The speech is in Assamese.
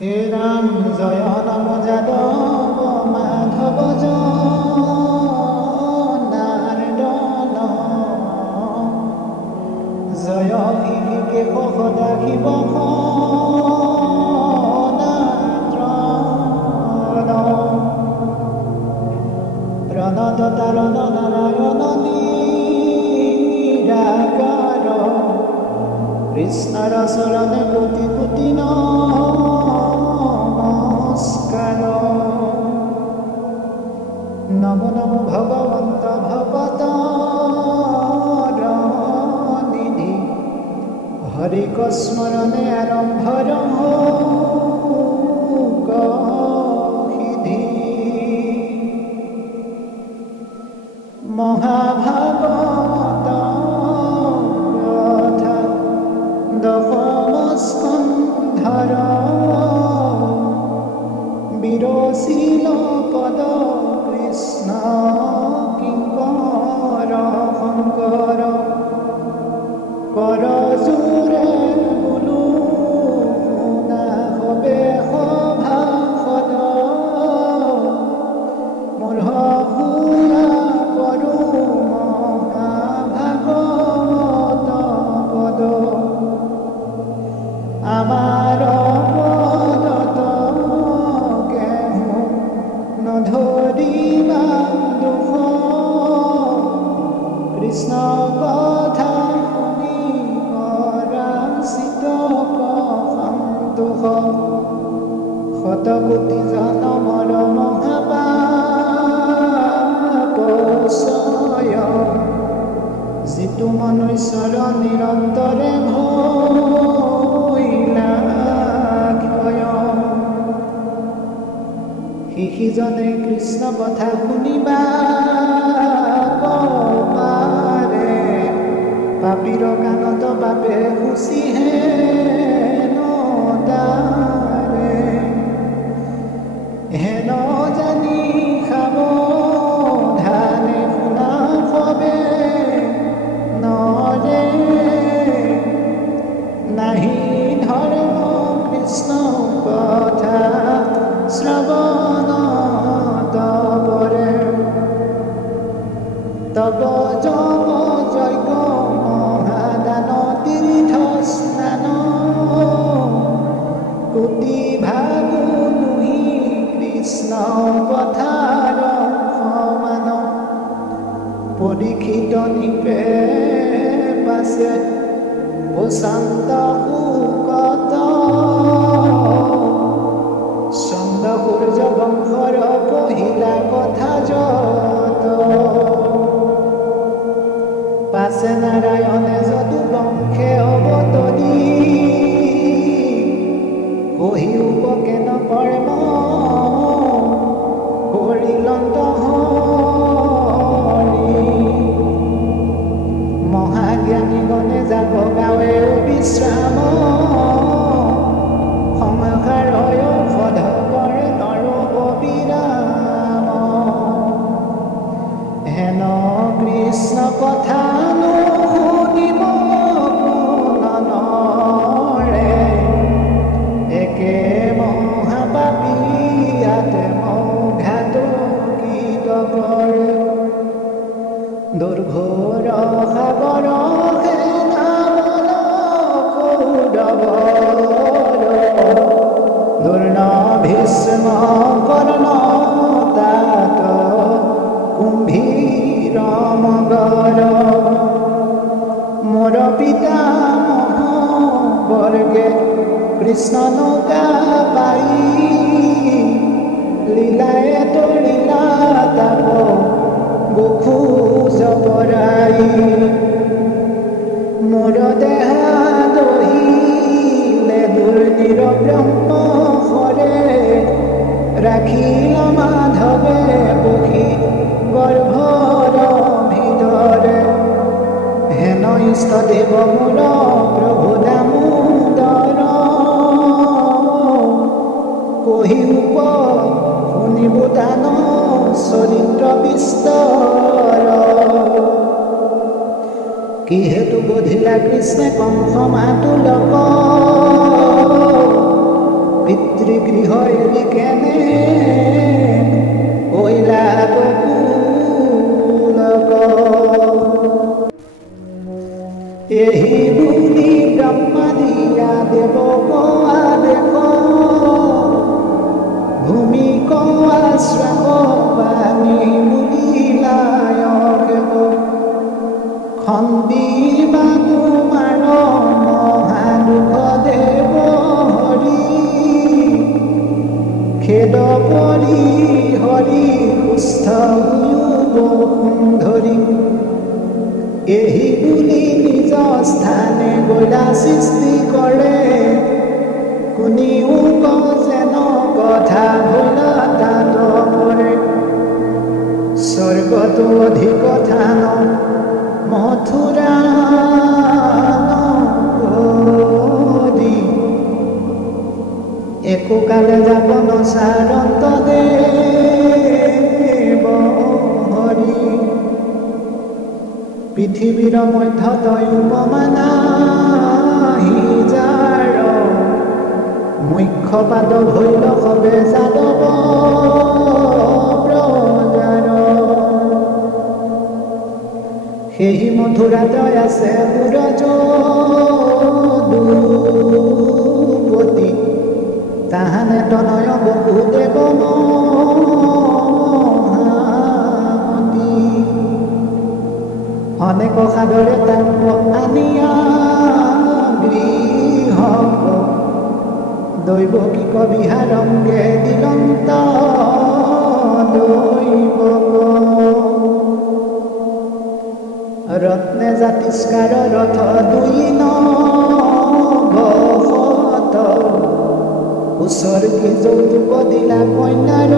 হে ৰাম জয় নম যাদব মাধব জনাৰ্দন জয় কেশৱ শিৱ প্রণত তারণ নারায়ণ নিরাকার কৃষ্ণর শরণে কোটি কোটি নমস্কার। নম নম ভগবন্ত ভবতার নিধি হরিক স্মরণে আরম্ভর সিদ্ধি। মহাভাগবত কথা দশম স্কন্ধৰ বিৰচিল পদ কৃষ্ণ কিংকৰ শংকৰ কৰজোৰে বোলো শুনা হবে সভাসদ মোৰ হুয়া কৰো মহাভাগৱত পদ আমাৰ পদত কেহো নধৰিবা দুখ কৃষ্ণ কথা শুনি পৰাচিত সন্তোষ শতকোটি জনমৰ মহাপাপচয় যিটো মনুষ্যৰ নিৰন্তৰে ভৈলা ক্ষয়। সিজনে কৃষ্ণ কথা শুনিবা পাৰে পাপীৰ কাণত বাবে খুচিহে নদাৰে হেন জানি সাৱধানে শুনা হবে নৰে নাহি ধৰ্ম কৃষ্ণ কথা শ্ৰৱণ তপৰে তব যম যজ্ঞ মহাদান তীৰ্থ স্নান কোটি ভাগো নুহি কৃষ্ণ কথাৰ সমান পৰীক্ষিত নিপে পাছে প্ৰশান্ত সুকত চন্দ সূৰ্য বংশৰ পহিলা কথা যত পাছে নাৰায়ণে যদু বংশে অৱতৰি কহি উপকে নকৰ্ম কৰিলন্ত মহাজ্ঞানীগণে যাব গাৱে বিশ্ৰাম সংসাৰ ঔষধ কৰে নৰ অবিৰাম। হেন কৃষ্ণ কথা নুশুনিব নৰে একে মহাপাপী আত্মঘাতকীত কৰে দুৰ্ঘোৰ সাগৰ নামল কৌৰৱৰ দুৰ্ণ ভীষ্ম কৰ্ণ তাত কুম্ভীৰ মগৰ মোৰ পিতামহ বৰ্গে কৃষ্ণ নৌকা পাই লীলায়ে তৰিলা তাপ বুখুজ পৰাই মোৰ দেহা দহিলে দুৰ্নিৰ ব্ৰহ্ম হৰে ৰাখিল মাধৱে পখি গৰ্ভৰ ভিতৰে হেন ইষ্টদেৱ মোৰ প্ৰভু দামোদৰ কহি উপ শুনিব দান চৰিত্ৰ বিস্তৰ কি হেতু বোধিলা কৃষ্ণে কংস মাতুলক পিতৃ হৰি কেনে কৈলা বকুলক এহি বুলি ব্ৰহ্মা দিয়া দেৱ কোৱা দেখ ভূমি কোৱা শ্ৰাপ পানী বুলিলায়ক খন্দিবা তোমাৰ মহাদুখ দেৱ হৰি খেদ পৰি হৰি সুস্থ সুন্দৰী এহি বুলি নিজ স্থানে গলা সৃষ্টি কৰে কোনেও যেন কথা ভুলতাত পৰে স্বৰ্গতো অধিক থান মথুৰা নগৰী একো কালে যাব নচাৰন্ত দেৱ হৰি পৃথিৱীৰ মধ্যত উপমা নাহি যাৰ মুখ্য পাদ ভৈল সবে যাদৱ ব্ৰজাৰ সেই মথুৰাত আছে পুৰজদুপতি তাহানে তনয় বসুদেৱ মহামতি অনেক সাদৰে তাক আনিয়া গৃহ দৈৱকীক বিহাৰংগে দিলন্ত দৈৱক ৰত্নে জাতিস্কাৰ ৰথ দুই নভত উচৰ্গী যৌতুক দিলা কন্যাৰ